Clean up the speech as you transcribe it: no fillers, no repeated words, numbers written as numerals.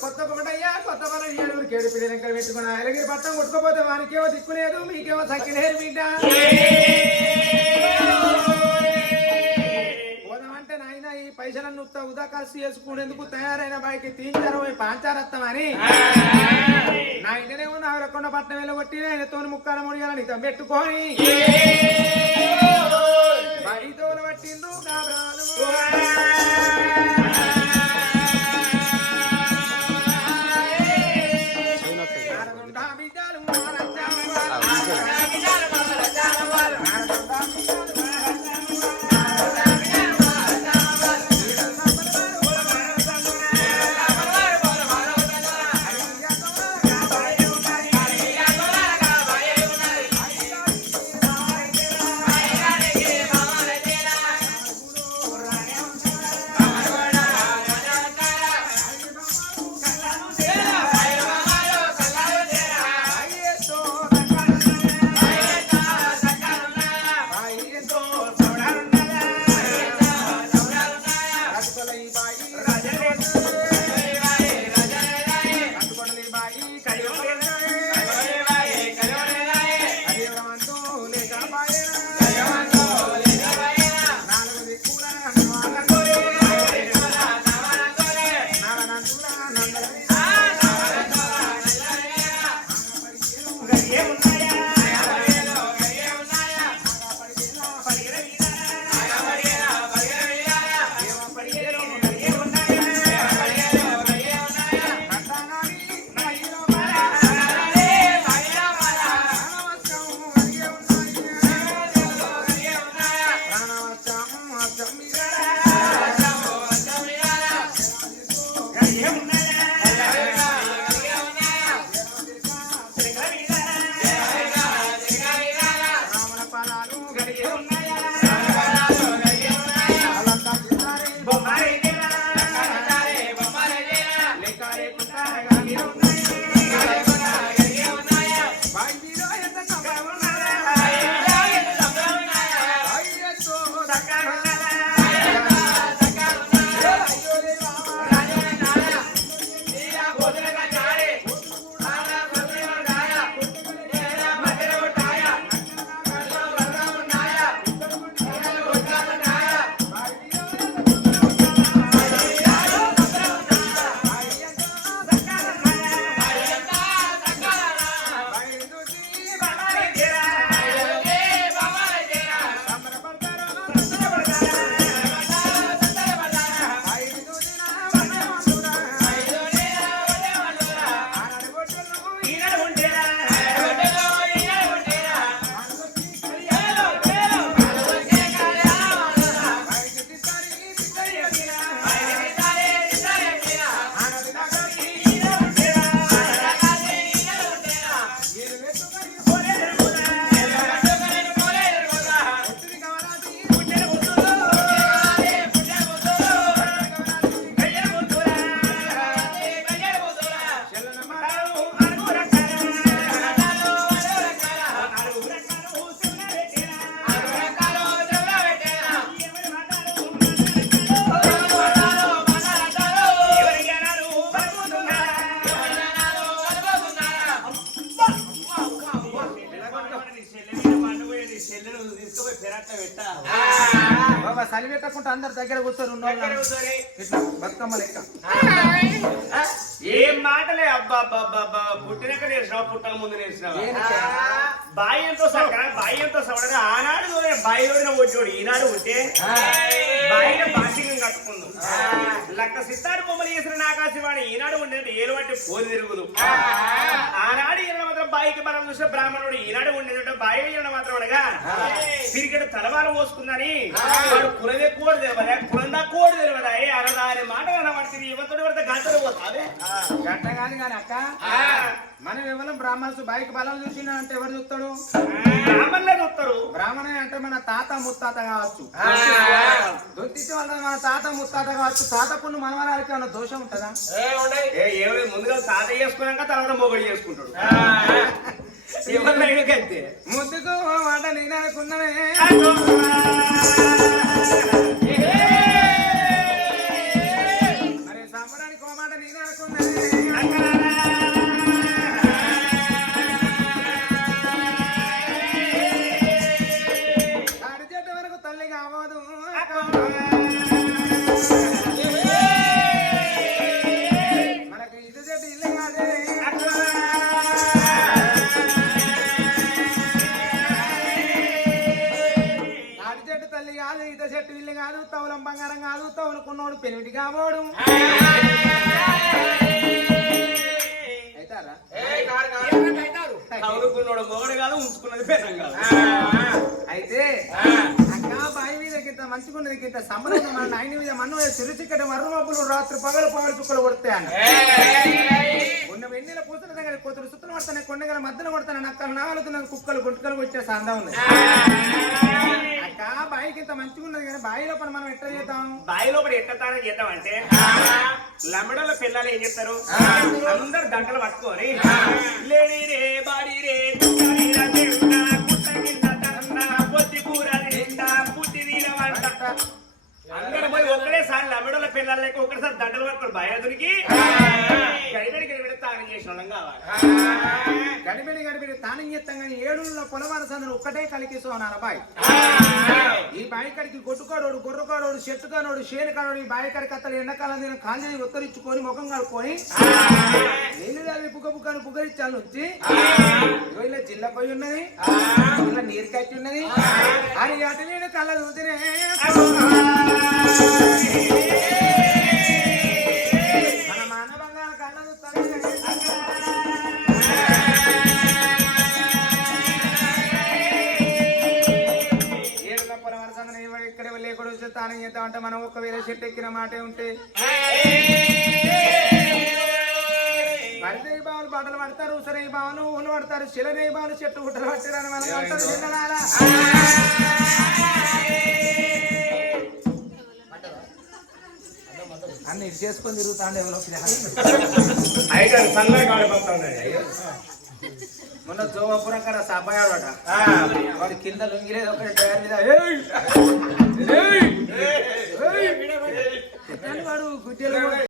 కొత్త కొమటయ్యా కొత్త మనం ఏడుగురికి ఏడు పిల్లలు ఇంకా పెట్టుకున్నా ఎలగిరి పట్టం కొట్టుకోపోతే వానికేమో దిక్కులేదు మీకేమో సక్కిలేరు బిడ్డ పోదామంటే నాయన ఈ పైసలను ఉదా ఖర్చు చేసుకునేందుకు తయారైన బయటికి తీంచారు పాంచారత్తామని నా ఇంటనేమో నాగరకొండ పట్టణం వెళ్ళగొట్టి ఆయనతో ముక్కాల ముడియాలని పెట్టుకొని బడితోలు పట్టిండ్రు కాబరాలు చలి పెట్టకుండా అందరు దగ్గర కూర్చొని బతుకమ్మ లెక్క ఏం మాటలే అబ్బా పుట్టినాక నేర్చినావు పుట్టక ముందు నేర్చినావా బాయ్యంతో సక్కన బాయ్యంతో సవడగా ఆనాడు బాయిలోనే వచ్చాడు ఈనాడు ఉంటే బాయిలో బాసికం కట్టుకుందాం లక్క సిత్తారు బొమ్మలు చేసిన నాకాశవాణి ఈనాడు ఉండేది ఏలు బట్టి పోలి తిరుగుదు ఆనాడు ఈయన మాత్రం బాయికి మనం చూసిన బ్రాహ్మణుడు ఈనాడు ఉండేది బాయి ఈయన మాత్రం అనగా తిరిగడు తలవారు పోసుకుందని వాడు కులదే కోడి తెలియదా కులందా కోడి తెలియదా అనదా అనే మాట కనబడుతుంది యువతుడు పడితే గంటలు పోతావే గంట కాదు కానీ అక్క మనం ఎవరు బ్రాహ్మణ్స్ బైక్ బలం చూసిన అంటే ఎవరు చూస్తాడు బ్రాహ్మణులే చూస్తారు బ్రాహ్మణే అంటే మన తాత ముత్తాత కావచ్చు దొరికితే వాళ్ళ మన తాత ముత్తాత కావచ్చు తాతకున్న మనవరాలకి ఏమన్నా దోషం ఉంటుందా ఏమి ముందుగా తాత చేసుకున్నాక తర్వాత మొగడు చేసుకుంటాడు ముద్దుకు మాట నేను అనుకున్నానే మరి సంబరానికి ఓ మాట నేను అనుకున్నానే ఉన్నోడు పెనిమిటి కాబోడు అవుతారా కౌరుకున్నాడు మొగడు కాదు ఉంచుకున్నది పెద్దం కాదు అయితే అక్క బావి మీద ఇంత మంచిగా ఉన్నది ఇంత సంబరం మన నాయన మీద మన్ను చిరు చిక్కటి మర్ర మబ్బులు రాత్రి పగలు చుక్కలు కొడతాను ఉన్న వెన్నెల పూతల దగ్గర కొత్తలు సుత్తలు పడతాను కొండగల మధ్యలో కొడతాను నక్కలు నాలుగుతున్నాను కుక్కలు గుంటకలు వచ్చే సందం ఉంది అక్క బావికి ఇంత మంచిగా ఉన్నది కానీ బావి లోపల మనం ఎట్లా చేద్దాం బావి లోపల ఎట్టతానని చేద్దాం అంటే లమ్మడోళ్ళ పిల్లలు ఏం చెప్తారు అందరు గంటలు పట్టుకొని లేడీ రే బాడీ రే పొత్తి కూర పుట్టి నీళ్ళ అందరూ పోయి ఒక్కడేసారి లమ్మడోళ్ళ పిల్లలు లేక ఒకటిసారి దండలు పట్టుకొని భయాదునికి గడిబడి తానం చేసిన వాళ్ళం కావాలి గడిబిడి తానం చేస్తాం కానీ ఏడులో పొలవాన సందరు ఒక్కటే కలికిసో అన్నారు బాయ్ ఈ బావి కడికి గొట్టుకాడోడు గొర్రకాడోడు చెట్టుకాడోడు షేరుకాడోడు ఈ బావి కడికి అత్తలు ఎండాకాలం నేను కాళ్ళని ఉత్తరించుకొని ముఖం కడుక్కొని నీళ్ళు దాన్ని పుక్కని పుగ్గరిచ్చాలు వచ్చి ఇలా జిల్ల పోయి ఉన్నది ఇలా నీరు కట్టి ఉన్నది అని అటు నేను కళ్ళ చూసినే మన మానవంగా కళ్ళ చూస్తానే ఇక్కడ లేకుండా వస్తే తానం చేద్దామంటే మనం ఒకవేళ చెట్టు ఎక్కిన మాటే ఉంటే మరిదే బావులు బట్టలు పడతారు ఉసరే బావులు ఊళ్ళు పడతారు శిలనే బావులు చెట్టు గుట్టలు పట్టారని మనం అంటారు చిన్నలాలా అన్ని ఇది చేసుకొని తిరుగుతాండే ఎవరో మొన్న జోవాపురం కాడ సబ్బాయాడు అట వాడు కింద లొంగిలేదు ఒకటి టైర్ మీద వాడు గుడ్డెలు